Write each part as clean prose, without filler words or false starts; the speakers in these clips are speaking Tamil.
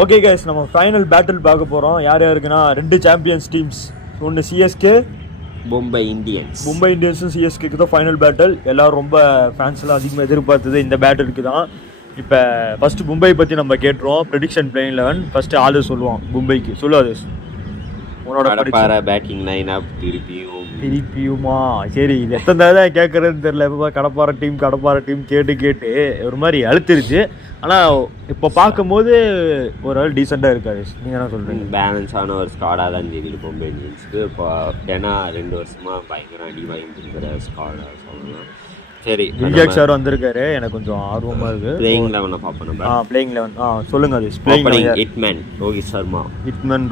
ஓகே கைஸ், நம்ம ஃபைனல் பேட்டில் பார்க்க போகிறோம். யார் யாருக்குன்னா 2 சாம்பியன்ஸ் டீம்ஸ். ஒன்று சிஎஸ்கே, மும்பை இந்தியன்ஸ். மும்பை இந்தியன்ஸும் சிஎஸ்கேக்கு தான் ஃபைனல் பேட்டில். எல்லோரும் ரொம்ப ஃபேன்ஸ்லாம் அதிகமாக எதிர்பார்த்தது இந்த பேட்டிலுக்கு தான். இப்போ ஃபஸ்ட்டு மும்பை பற்றி நம்ம கேட்டுருவோம். ப்ரெடிக்ஷன் பிளேயிங் 11 ஃபஸ்ட்டு ஆதர்ஸ் சொல்லுவோம். மும்பைக்கு சொல்லு ஆதர்ஸ், உன்னோட பேட்டிங் லைன் அப் திருப்பியுமா? சரி, இது எத்தனை தடவை கேட்குறதுன்னு தெரியல. இப்போ கடப்பார டீம் கேட்டு ஒரு மாதிரி அழுத்திருச்சு. ஆனால் இப்போ பார்க்கும்போது ஒரு ஆள் டீசெண்டாக இருக்காது. நீங்கள் என்ன சொல்கிறீங்க? பேலன்ஸான ஒரு ஸ்குவாடாக தான் தெரியுது மும்பை இந்தியன்ஸுக்கு. இப்போ ஏன்னா 2 வருஷமாக பயங்கரம் அடி வாங்கிட்டு இருக்கிற ஸ்குவாடாக சொல்லலாம். சரி, வில்ஜாக் சார் வந்திருக்காரு. எனக்கு கொஞ்சம் ஆர்வமாக இருக்குது. பிளேயிங் 11 பார்ப்போம் நம்ம. பிளேயிங் 11 சொல்லுங்கள். அது ஹிட்மேன் ரோஹித் சர்மா.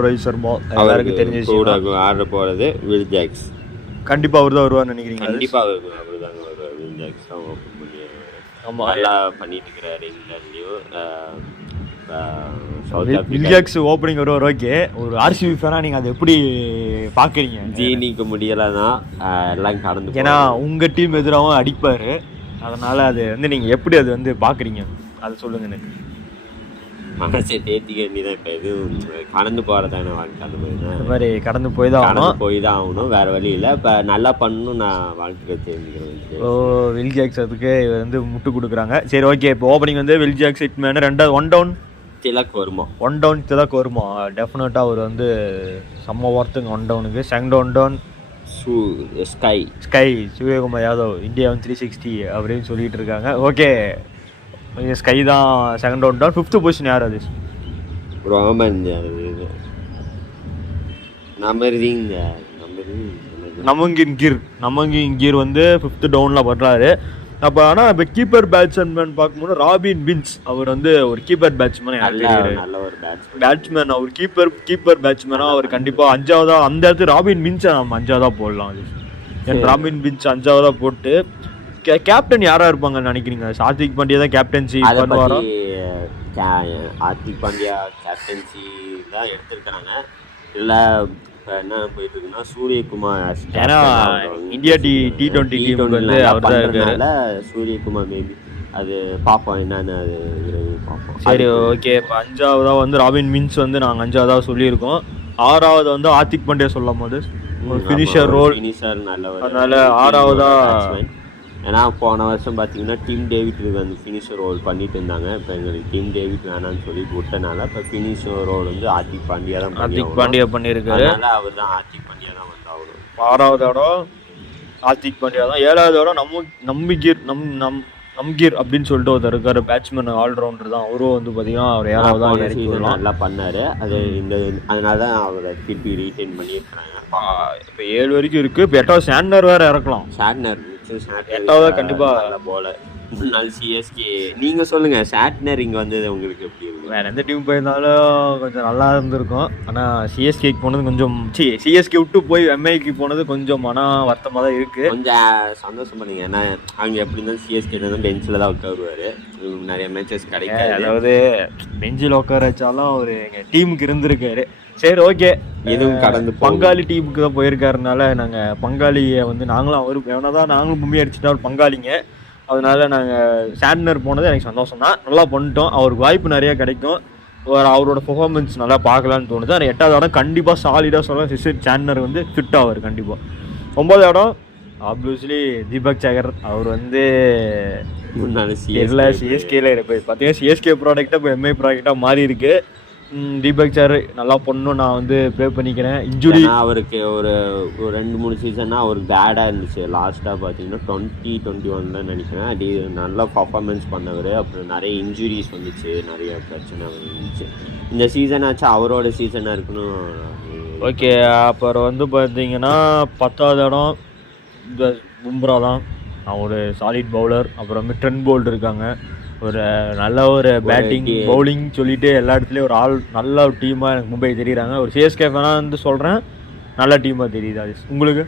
ரோஹித் சர்மா அவருக்கு தெரிஞ்சிச்சு. ஆர்டர் போகிறது வில்ஜாக்ஸ். கண்டிப்பாக அவர் தான் வருவார்னு நினைக்கிறீங்க? கண்டிப்பாக அவர் தாங்க வருவார். வில்ஜாக்ஸ் தான் ஓப்பன் பண்ணி நல்லா பண்ணிட்டு இருக்கிறாரு இங்கிலாந்துலேயும். வில்ஜாக்ஸ் ஓப்பனிங் வருவார். ஓகே, ஒரு ஆர்சிபி ஃபேனாக நீங்கள் அதை எப்படி பார்க்குறீங்க? ஜீனிக்க முடியலைன்னா எல்லாம் கடந்து, ஏன்னா உங்கள் டீம் எதிராகவும் அடிப்பார். அதனால் அது வந்து நீங்கள் எப்படி அது வந்து பார்க்குறீங்க அதை சொல்லுங்கள். எனக்கு மனசை தேத்திக்க வேண்டியதான். இப்போ எதுவும் கடந்து போகிறதான வாழ்க்கை. அந்த மாதிரி கடந்து போய் தான் ஆகணும். வேறு வழி இல்லை. இப்போ நல்லா பண்ணணும். நான் வாழ்க்கையை தெரிஞ்சுக்கிறேன். வில்ஜாக்ஸ் அதுக்கு வந்து முட்டு கொடுக்குறாங்க. சரி, ஓகே. இப்போ ஓப்பனிங் வந்து வில்ஜாக்ஸ், ஹிட்மேன். 2 1 டவுன் திலக் வருமா? 1 டவுன் திலக் வருமா? டெஃபினட்டாக அவர் வந்து செம்ம ஒர்த்துங்க 1 டவுனுக்கு. Second 1 down SKY Suryakumar Yadav. India 360 அப்படின்னு சொல்லிட்டு இருக்காங்க. ஓகே, ஸ்கை தான் செகண்ட் 1 டவுன். 5th பொசிஷன் யார்? அது ரோமன் நமங்கின் கீர் வந்து 5th டவுனில் படுறாரு. அப்போ ஆனால் இப்போ கீப்பர் பேட்ஸ்மேன் பார்க்கும்போது ராபின் வின்ஸ் அவர் வந்து ஒரு கீப்பர் பேட்ஸ்மேன். பேட்ஸ்மேன் அவர் கீப்பர் பேட்ஸ்மேனாக அவர் கண்டிப்பாக 5ஆவதா அந்த இடத்துல ராபின் வின்ஸை நம்ம 5ஆவதா போடலாம். அது ராபின் வின்ஸ் 5ஆவதா போட்டு கேப்டன் யாராக இருப்பாங்கன்னு நினைக்கிறீங்க? ஹார்திக் பாண்டியா தான் கேப்டன்சி பண்ணுவாரா? ஹார்திக் பாண்டியா கேப்டன்சி தான் எடுத்திருக்கிறாங்க. இல்லை என்ன போயிட்டு இருக்குன்னா சூரியகுமார். ஏன்னா இந்தியா T20 டீம் வந்து அவர் தான் இருக்காரு. சூரியகுமார் மேபி அது பார்ப்போம் என்னன்னு அது பார்ப்போம். சரி, ஓகே. இப்போ 5ஆவதா வந்து ராபின் மின்ஸ் வந்து நாங்கள் 5ஆவதா சொல்லியிருக்கோம். 6ஆவது வந்து ஹார்திக் பாண்டியா சொல்லும் போது ஒரு ஃபினிஷர் நல்லவர். அதனால 6ஆவதா. ஏன்னா போன வருஷம் பார்த்தீங்கன்னா டீம் டேவிட் வந்து ஃபினிஷர் ரோல் பண்ணிட்டு இருந்தாங்க. இப்போ எங்களுக்கு டீம் டேவிட் வேணான்னு சொல்லி விட்டனால இப்போ ஃபினிஷர் ரோல் வந்து ஹார்திக் பாண்டியா பண்ணியிருக்காரு. அதனால அவர் தான் ஹார்திக் பாண்டியா தான் வந்து அவரு 6ஆவது இடம் ஹார்திக் பாண்டியா தான். 7ஆவது இடம் நம்கீர் அப்படின்னு சொல்லிட்டு ஒருத்தர் இருக்காரு. பேட்ஸ்மேன் ஆல்ரவுண்டர் தான். அவரும் வந்து பார்த்தீங்கன்னா அவர் 7ஆவது நல்லா பண்ணார். அதனால தான் அவரை திருப்பி ரீட்டைன் பண்ணியிருக்கிறாங்க. இப்போ 7 வரைக்கும் இருக்குது. இப்போ 8ஆவது சாண்ட்னர் வேறு இறக்கலாம். சாண்ட்னர் 8ஆவது கண்டிப்பாக போல. முன்னாள் சிஎஸ்கே. நீங்கள் சொல்லுங்கள், சாட்னர் இங்கே வந்தது உங்களுக்கு எப்படி இருக்கும்? வேறு எந்த டீம் போயிருந்தாலும் கொஞ்சம் நல்லா இருந்திருக்கும். ஆனால் சிஎஸ்கேக்கு போனது கொஞ்சம் சிஎஸ்கே விட்டு போய் எம்ஐக்கு போனது கொஞ்சம் மன வருத்தமாக தான் இருக்குது. கொஞ்சம் சந்தோஷம் பண்ணுங்க. ஏன்னா அங்கே எப்படி இருந்தாலும் சிஎஸ்கே தான் பெஞ்சில் தான் உட்காருவார். நிறைய மேட்சஸ் கிடைக்காது. அதாவது பெஞ்சில் உட்கார வச்சாலும் அவர் எங்கள் டீமுக்கு இருந்திருக்காரு. சரி, ஓகே. எதுவும் கடந்து பங்காளி டீமுக்கு தான் போயிருக்காருனால நாங்கள் பங்காளியை வந்து நாங்களும் அவர் வேணா தான் நாங்களும் மும்பை அடிச்சுட்டா அவர் பங்காளிங்க. அதனால நாங்கள் சாண்ட்னர் போனது எனக்கு சந்தோஷம் தான். நல்லா பண்ணிட்டோம். அவருக்கு வாய்ப்பு நிறையா கிடைக்கும். அவரோட பெர்ஃபார்மன்ஸ் நல்லா பார்க்கலான்னு தோணுது. ஆனால் 8ஆவது இடம் கண்டிப்பாக சாலிடாக சொல்ல சாண்ட்னர் வந்து ஃபிட் ஆவார் கண்டிப்பாக. 9ஆவது இடம் ஆப்வியஸ்லி தீபக் சகர். அவர் வந்து சிஎஸ்கேல இப்போ பார்த்தீங்கன்னா சிஎஸ்கே ப்ராடக்டாக இப்போ எம்ஐ ப்ராடக்டாக மாறி இருக்கு. தீபக் சார் நல்லா பண்ணணும். நான் வந்து ப்ரே பண்ணிக்கிறேன். இன்ஜுரி அவருக்கு ஒரு 2-3 சீசன்னா அவருக்கு பேடாக இருந்துச்சு. லாஸ்ட்டாக பார்த்தீங்கன்னா 2021 நினைக்கிறேன் நல்லா பர்ஃபார்மன்ஸ் பண்ணவர். அப்புறம் நிறைய இன்ஜுரிஸ் வந்துச்சு, நிறைய பிரச்சனை வந்துச்சு. இந்த சீசன் ஆச்சு அவரோட சீசனாக இருக்கணும். ஓகே, அப்புறம் வந்து பார்த்தீங்கன்னா 10ஆவது இடம் இந்த பும்ரா தான். ஒரு சாலிட் பவுலர். அப்புறம் ட்ரெண்ட் போல்ட் இருக்காங்க. ஒரு நல்ல ஒரு பேட்டிங் பவுலிங் சொல்லிட்டு எல்லா இடத்துலையும் ஒரு நல்ல ஒரு டீமாக எனக்கு மும்பை தெரியுறாங்க. ஒரு சிஎஸ்கே ஃபேனாக வந்து சொல்கிறேன், நல்ல டீமாக தெரியுது. அது உங்களுக்கு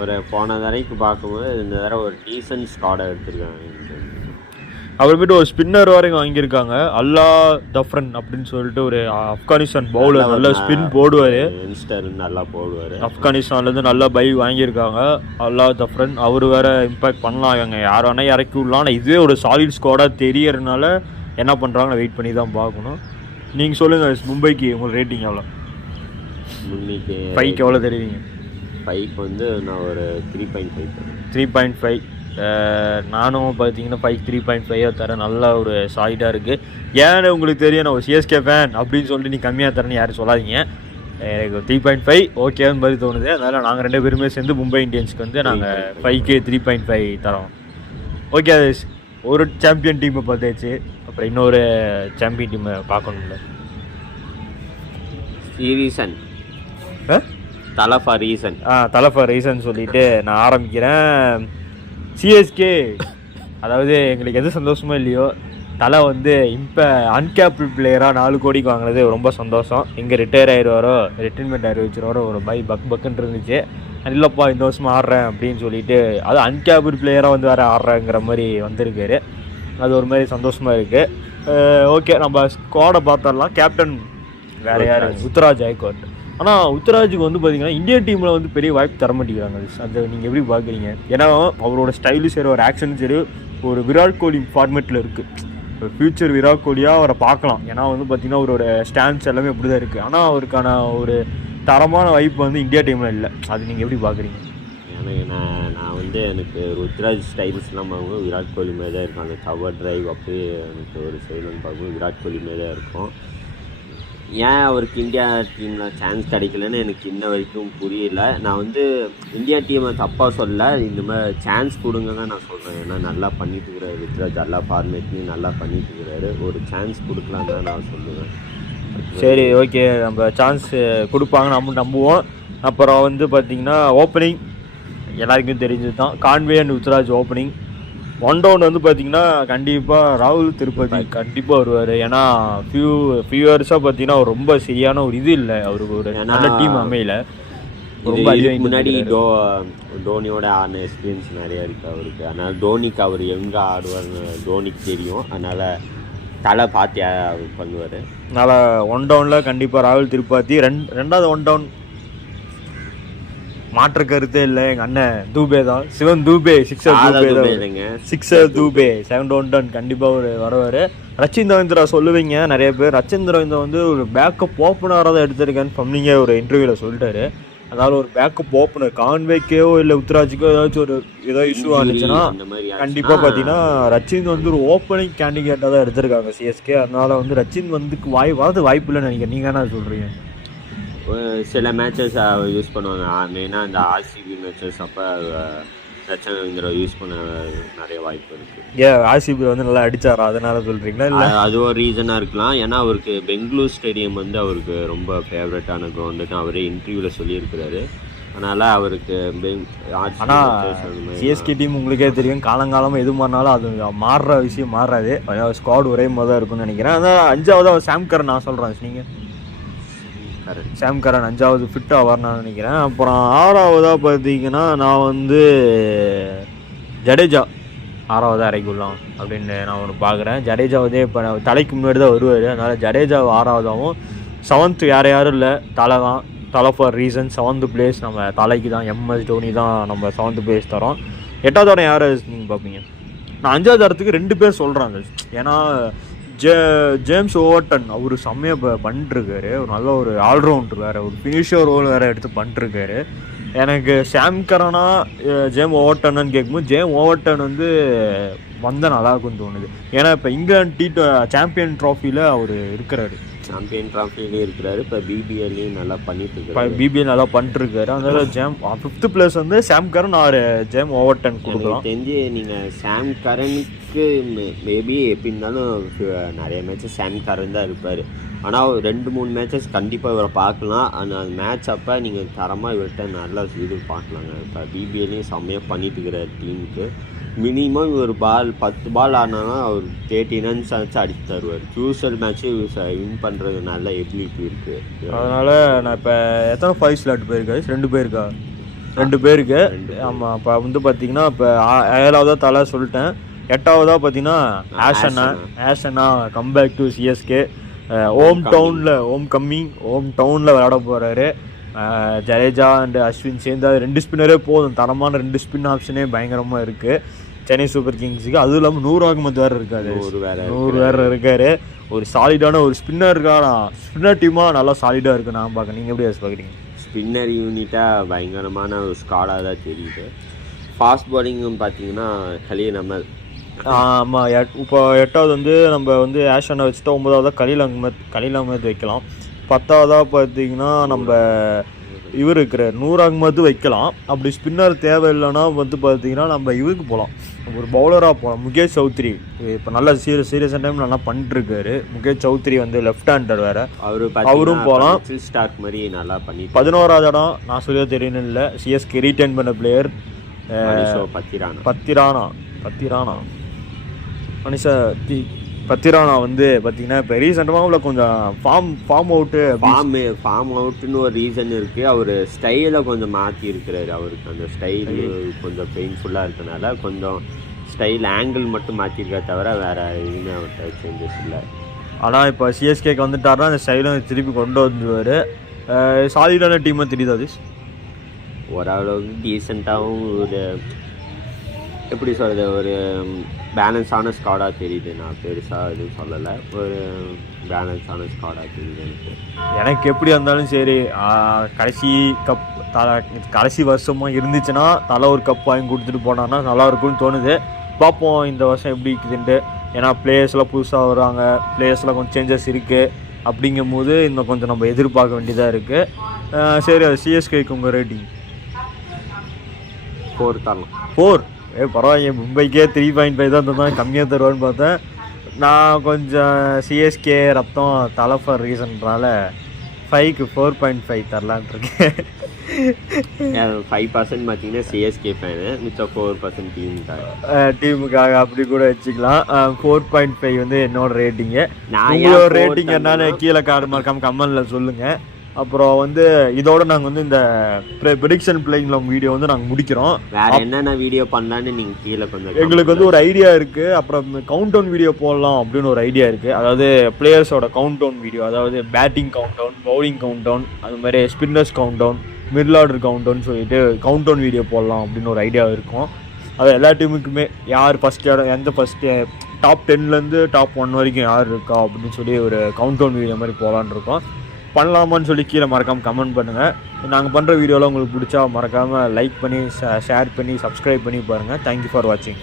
ஒரு போன தடவைக்கு பார்க்கும்போது இந்த தடவை ஒரு டீசன்ட் ஸ்குவாடை எடுத்திருக்காங்க. அப்புறமேட்டு ஒரு ஸ்பின்னர் வரைக்கும் வாங்கியிருக்காங்க. அல்லா தஃப்ரன் அப்படின்னு சொல்லிட்டு ஒரு ஆப்கானிஸ்தான் பவுலர். நல்ல ஸ்பின் போடுவார். நல்லா போடுவார். ஆப்கானிஸ்தான்லேருந்து நல்லா பை வாங்கியிருக்காங்க அல்லா தஃப்ரன். அவர் வேறு இம்பேக்ட் பண்ணலாம். யார் வேணால் இறக்கி விடலாம். ஆனால் இதுவே ஒரு சாலிட் ஸ்குவாடாக தெரியறதுனால என்ன பண்ணுறாங்கன்னு வெயிட் பண்ணி தான் பார்க்கணும். நீங்கள் சொல்லுங்கள், மும்பைக்கு உங்களுக்கு ரேட்டிங் எவ்வளோ? முன்னிக்கு 5க்கு எவ்வளோ தெரியுங்க? 5க்கு வந்து நான் ஒரு 3.5 3.5. நானும் பார்த்தீங்கன்னா 3.5 தரேன். நல்ல ஒரு சாலிடாக இருக்குது. ஏன்னு உங்களுக்கு தெரியும், நான் ஒரு சிஎஸ்கே ஃபேன் அப்படின்னு சொல்லிட்டு நீ கம்மியாக தரேன்னு யாரும் சொல்லாதீங்க. எனக்கு 3.5 ஓகேன்னு மாதிரி தோணுது. அதனால் நாங்கள் 2 பேருமே சேர்ந்து மும்பை இந்தியன்ஸ்க்கு வந்து நாங்கள் 5க்கு 3.5 தரோம். ஓகே, அது ஒரு சாம்பியன் டீமை பார்த்தாச்சு, அப்புறம் இன்னொரு சாம்பியன் டீமை பார்க்கணும்ல. ரீசன் தலை ஃபார் ரீசன் தலை ஃபார் ரீசன் சொல்லிட்டு நான் ஆரம்பிக்கிறேன். சிஎஸ்கே, அதாவது எங்களுக்கு எது சந்தோஷமோ இல்லையோ, தலை வந்து இப்போ அன்கேப்டு பிளேயராக 4 கோடிக்கு வாங்கினது ரொம்ப சந்தோஷம். இங்கே ரிட்டையர் ஆயிடுவாரோ, ரிட்டைர்மெண்ட் அறிவிச்சிருவாரோ ஒரு பக்குன்னு இருந்துச்சு. இல்லைப்பா இந்த வருஷம் ஆடுறேன் அப்படின்னு சொல்லிட்டு, அது அன்கேப்டு பிளேயராக வந்து வேறு ஆடுறேங்கிற மாதிரி வந்திருக்காரு. அது ஒரு மாதிரி சந்தோஷமாக இருக்குது. ஓகே, நம்ம ஸ்குவாடை பார்த்துடலாம். கேப்டன் வேறு யார்? உத்தராஜ் ஐகோட். ஆனால் உத்தராஜுக்கு வந்து பார்த்தீங்கன்னா இந்தியன் டீமில் வந்து பெரிய வாய்ப்பு தர மாட்டேங்கிறாங்க. அதை நீங்கள் எப்படி பார்க்குறீங்க? ஏன்னா அவரோட ஸ்டைலும் சரி, ஒரு ஆக்ஷனும் சரி, ஒரு விராட் கோலி ஃபார்மேட்டில் இருக்குது. ஒரு ஃபியூச்சர் விராட் கோலியாக அவரை பார்க்கலாம். ஏன்னா வந்து பார்த்தீங்கன்னா அவரோட ஸ்டாண்ட்ஸ் எல்லாமே அப்படி தான் இருக்குது. ஆனால் அவருக்கான ஒரு தரமான வாய்ப்பு வந்து இந்தியா டீமில் இல்லை. அது நீங்கள் எப்படி பார்க்குறீங்க? எனக்கு நான் வந்து எனக்கு ருத்ராஜ் ஸ்டைல்ஸ்லாம் பார்க்கும்போது விராட் கோலி மாரி தான் இருக்கும். அந்த கவர் டிரைவ் அப்படியே எனக்கு ஒரு சைடுன்னு பார்க்கும்போது விராட் கோலி மாரி தான் இருக்கும். ஏன் அவருக்கு இந்தியா டீமில் சான்ஸ் கிடைக்கலன்னு எனக்கு இன்ன வரைக்கும் புரியல. நான் வந்து இந்தியா டீமை தப்பாக சொல்ல, இந்த மாதிரி சான்ஸ் கொடுங்க தான் நான் சொல்கிறேன். ஏன்னா நல்லா பண்ணிட்டு இருக்கிறாரு ருத்ராஜ், எல்லா ஃபார்மேட்லையும் நல்லா பண்ணிட்டு இருக்கிறாரு. ஒரு சான்ஸ் கொடுக்கலாம் தான் நான் சொல்லுவேன். சரி, ஓகே, நம்ம சான்ஸ் கொடுப்பாங்க, நம்ம நம்புவோம். அப்புறம் வந்து பார்த்திங்கன்னா ஓப்பனிங் எல்லாருக்கும் தெரிஞ்சது தான். Conway and Ruturaj opening. 1 down வந்து பார்த்தீங்கன்னா கண்டிப்பாக ராகுல் திருப்பதி கண்டிப்பாக வருவார். ஏன்னா ஃபியூ இயர்ஸாக பார்த்தீங்கன்னா அவர் ரொம்ப சரியான ஒரு இது இல்லை, அவருக்கு ஒரு நல்ல டீம் அமையல. ரொம்ப முன்னாடி தோனியோட ஆன எக்ஸ்பீரியன்ஸ் நிறையா இருக்குது அவருக்கு. அதனால் தோனிக்கு அவர் எங்கே ஆடுவார்னு தோனிக்கு தெரியும். அதனால் தலை பார்த்து அவர் பண்ணுவார். அதனால் 1 டவுனில் கண்டிப்பாக ராகுல் திருப்பாத்தி. ரெண்டாவது 1 டவுன் மாற்று கருத்தே இல்லை, எங்கள் அண்ணன் தூபே தான், சிவன் தூபே. சிக்ஸர் தூபே 7 டவுன் கண்டிப்பாக ஒரு வருவார். ரச்சின் ரவீந்திரா சொல்லுவீங்க நிறைய பேர். ரச்சின் ரவீந்திரா வந்து ஒரு பேக்கப் ஓப்பனராக தான் எடுத்திருக்கேன்னு சொன்னீங்க ஒரு இன்டர்வியூவில் சொல்லிட்டாரு. அதனால் ஒரு பேக்கப் ஓப்பனர் கான்வேக்கோ இல்லை உத்தராஜுக்கோ ஏதாச்சும் ஏதோ இஷ்யூ ஆனிச்சுன்னா கண்டிப்பாக பார்த்தீங்கன்னா ரச்சின் வந்து ஒரு ஓப்பனிங் கேண்டிடேட்டாக தான் எடுத்திருக்காங்க சிஎஸ்கே. அதனால் வந்து ரச்சின் வந்து வாய்ப்பு இல்லைன்னு நினைக்கிறேன். நீங்கள் என்ன சொல்கிறீங்க? சில மேட்சஸ் யூஸ் பண்ணுவாங்க. மெயினாக இந்த ஆர்சிபி மேட்சஸ் அப்போ ரச்சனை யூஸ் பண்ண நிறைய வாய்ப்பு இருக்குது. ஆர்சிபி வந்து நல்லா அடித்தாரா, அதனால சொல்கிறீங்களா? இல்லை அது ஒரு ரீசனாக இருக்கலாம். ஏன்னா அவருக்கு பெங்களூர் ஸ்டேடியம் வந்து அவருக்கு ரொம்ப ஃபேவரட்டான கிரவுண்டுன்னு அவரே இன்டர்வியூவில் சொல்லியிருக்கிறாரு. அதனால் அவருக்கு ஆனால் சிஎஸ்கே டீம் உங்களுக்கே தெரியும், காலங்காலமாக எது மாறினாலும் அது மாறுற விஷயம் மாறாது. ஸ்குவாட் ஒரே மாதிரி தான் இருக்குன்னு நினைக்கிறேன். அதான் 5வது சாம் கரன் நான் சொல்கிறேன். நீங்கள் சாம் கரன் 5வது ஃபிட் ஆவார்னு நினைக்கிறேன். அப்புறம் 6வதாக பார்த்தீங்கன்னா நான் வந்து ஜடேஜா 6வதாக இறக்கிடலாம் அப்படின்னு நான் ஒன்று பார்க்குறேன். ஜடேஜாவதே இப்போ தலைக்கு முன்னாடி தான் வருவார். அதனால் ஜடேஜா 6வதாகவும் 7th யாரும் இல்லை, தலை தான். தலை ஃபார் ரீசன் 7th பிளேஸ் நம்ம தலைக்கு தான். எம்எஸ் டோனி தான் நம்ம 7th பிளேஸ் தரோம். 8வது இடம் யார் நீங்கள் பார்ப்பீங்க? நான் 5வது இடத்துக்கு 2 பேர் சொல்கிறாங்க. ஏன்னா ஜேம்ஸ் ஓவர்டன் அவர் செம்மையாக பண்ணிட்டுருக்காரு. ஒரு நல்ல ஒரு ஆல்ரவுண்டர், வேறு ஒரு ஃபினிஷர் ரோல் வேறு எடுத்து பண்ணிட்டுருக்காரு. எனக்கு சாம் கரனா ஜேம் ஓவர்டன்னு கேட்கும்போது ஜேம் ஓவர்டன் வந்து வந்தால் நல்லா இருக்குன்னு தோணுது. ஏன்னா இப்போ இங்கிலாந்து சாம்பியன் ட்ராஃபியில் அவர் இருக்கிறாரு. சாம்பியன் ட்ராஃபிலே இருக்கிறாரு. இப்போ பிபிஎல்லையும் நல்லா பண்ணிட்டு இருக்காரு. பிபிஎல் நல்லா பண்ணிட்டுருக்காரு. அதனால ஜேம் 5th பிளேஸ் வந்து சாம் கரன் ஆர் ஜேம் ஓவர்டன் கொடுக்கலாம். தெரிஞ்சு நீங்கள் சாம் கரனுக்கு மேபி எப்படி இருந்தாலும் நிறைய மேட்சஸ் சாம் கரன் தான் இருப்பார். ஆனால் 2-3 மேட்சஸ் கண்டிப்பாக இவரை பார்க்கலாம். அந்த மேட்ச் அப்போ நீங்கள் தரமாக இவர்கிட்ட நல்லா இது பார்க்கலாங்க. இப்போ பிபிஎல்லையும் செம்மையாக பண்ணிட்டு இருக்கிறார் டீமுக்கு. மினிமம் ஒரு 10 பால் ஆனாலும் அவர் 30 ரன்ஸ் ஆச்சு அடிச்சு தருவார். க்ரூஷியல் மேட்ச்சு வின் பண்ணுறது நல்ல எபிலிட்டி இருக்குது. அதனால் நான் இப்போ எத்தனை 5 ஸ்லாட் போயிருக்காரு? 2 பேருக்கா? 2 பேருக்கு. ஆமாம். இப்போ வந்து பார்த்தீங்கன்னா இப்போ 7வதாக தலை சொல்லிட்டேன். 8வதாக பார்த்தீங்கன்னா ஆஷனா கம்பேக் டு சிஎஸ்கே. ஹோம் டவுனில் விளையாட போகிறாரு. ஜடேஜா அண்ட் அஸ்வின் சேர்ந்து 2 ஸ்பின்னரே போதும். தரமான 2 ஸ்பின் ஆப்ஷனே பயங்கரமாக இருக்குது. சென்னை சூப்பர் கிங்ஸுக்கு. அதுவும் இல்லாமல் 100 அகமது வேறு இருக்காரு, 100 வேறு இருக்காரு. ஒரு சாலிடான ஒரு ஸ்பின்னருக்கான ஸ்பின்னர் டீமாக நல்லா சாலிடாக இருக்குது நான் பார்க்க. நீங்கள் எப்படி பார்க்குறீங்க? ஸ்பின்னர் யூனிட்டாக பயங்கரமான ஒரு ஸ்குவாடாக தான் தெரியுது. ஃபாஸ்ட் பவுலிங்கும் பார்த்தீங்கன்னா கலீல் அஹ்மத். ஆமாம், இப்போ 8வது வந்து நம்ம வந்து ஆஷனை வச்சுட்டா 9வது கலீல் அஹ்மத் வைக்கலாம். 10வதாக பார்த்தீங்கன்னா நம்ம இவர் இருக்கிறார் 100 அகமது வைக்கலாம். அப்படி ஸ்பின்னர் தேவையில்லைன்னா வந்து பார்த்தீங்கன்னா நம்ம இவருக்கு போகலாம், ஒரு பவுலராக போகலாம். முகேஷ் சௌத்ரி இப்போ நல்லா சீரியஸான டைம் நல்லா பண்ணிட்டுருக்காரு. முகேஷ் சௌத்ரி வந்து லெஃப்ட் ஹேண்டர் வேறு, அவரும் போகலாம். ஸ்டார்க் மாதிரி நல்லா பண்ணி 11வது இடம் நான் சொல்லியா தெரியணும் இல்லை, சிஎஸ்கே ரீட்டைன் பண்ண பிளேயர் பத்திரானா பத்திரானா வந்து பார்த்தீங்கன்னா இப்போ ரீசெண்டாக உள்ள கொஞ்சம் ஃபார்ம் அவுட்டுன்னு ஒரு ரீசன் இருக்குது. அவர் ஸ்டைலை கொஞ்சம் மாற்றி இருக்கிறாரு. அவருக்கு அந்த ஸ்டைல் கொஞ்சம் பெயின்ஃபுல்லாக இருக்கனால கொஞ்சம் ஸ்டைல் ஆங்கிள் மட்டும் மாற்றிருக்கா தவிர வேறு எதுவுமே அவர்கிட்ட சேஞ்சஸ் இல்லை. ஆனால் இப்போ சிஎஸ்கேக்கு வந்துட்டாருன்னா அந்த ஸ்டைலும் திருப்பி கொண்டு வந்துடுவார். சாலிடான டீமாக தெரியுது அது, ஓரளவுக்கு டீசெண்டாகவும் ஒரு எப்படி சொல்கிறது ஒரு பேலன்ஸான ஸ்குவாடாக தெரியுது. நான் பெருசாக எதுவும் சொல்லலை, ஒரு பேலன்ஸான ஸ்குவாடாக தெரியுது எனக்கு. எப்படி இருந்தாலும் சரி, கடைசி வருஷமாக இருந்துச்சுன்னா தலை ஒரு கப் வாங்கி கொடுத்துட்டு போனான்னா நல்லா இருக்கும்னு தோணுது. பார்ப்போம் இந்த வருஷம் எப்படி இருக்குதுன்ட்டு. ஏன்னா பிளேயர்ஸ்லாம் புதுசாக வராங்க, பிளேயர்ஸ்லாம் கொஞ்சம் சேஞ்சஸ் இருக்குது. அப்படிங்கும் போது இன்னும் கொஞ்சம் நம்ம எதிர்பார்க்க வேண்டியதாக இருக்குது. சரி, அது சிஎஸ்கேக்கு உங்கள் ரேட்டிங் 4 தரலாம். 4 பரவாயில்ல. மும்பைக்கே 3.5 தான் தந்தான், கம்மியாக தருவான்னு பார்த்தேன். நான் கொஞ்சம் சிஎஸ்கே ரத்தம் தலை ஃபார் ரீசன்றால 5க்கு 4.5 தரலான் இருக்கேன். 5% பார்த்தீங்கன்னா சிஎஸ்கே ஃபேனு, மிச்சம் 4% டீமுக்காக அப்படி கூட வச்சுக்கலாம். 4.5 வந்து என்னோட ரேட்டிங்கு. உங்களோட ரேட்டிங் என்னன்னு கீழே கமெண்ட்ல சொல்லுங்கள். அப்புறம் வந்து இதோட நாங்கள் வந்து இந்த ப்ரெடிக்ஷன் பிளேயிங் வீடியோ வந்து நாங்கள் முடிக்கிறோம். வேறு என்னென்ன வீடியோ பண்ணலான்னு நீங்கள் கீழே கொஞ்சம் எங்களுக்கு வந்து ஒரு ஐடியா இருக்குது. அப்புறம் கவுண்ட் டவுன் வீடியோ போடலாம் அப்படின்னு ஒரு ஐடியா இருக்குது. அதாவது பிளேயர்ஸோட கவுண்ட் டவுன் வீடியோ, அதாவது batting count down, bowling count down, அது மாதிரி spinners count down, middle order count down சொல்லிட்டு கவுண்ட் டவுன் வீடியோ போடலாம் அப்படின்னு ஒரு ஐடியா இருக்கும். அது எல்லா டீமுக்குமே யார் ஃபஸ்ட் இடம், எந்த ஃபஸ்ட்டு டாப் 10லேருந்து டாப் 1 வரைக்கும் யார் இருக்கா அப்படின்னு சொல்லி ஒரு கவுண்ட் டவுன் வீடியோ மாதிரி போகலான்னு இருக்கோம். பண்ணலாமான்னு சொல்லி கீழே மறக்காமல் கமெண்ட் பண்ணுங்கள். நாங்கள் பண்ணுற வீடியோலாம் உங்களுக்கு பிடிச்சா மறக்காமல் லைக் பண்ணி ஷேர் பண்ணி சப்ஸ்கிரைப் பண்ணி பாருங்கள். தேங்க்யூ ஃபார் வாட்சிங்.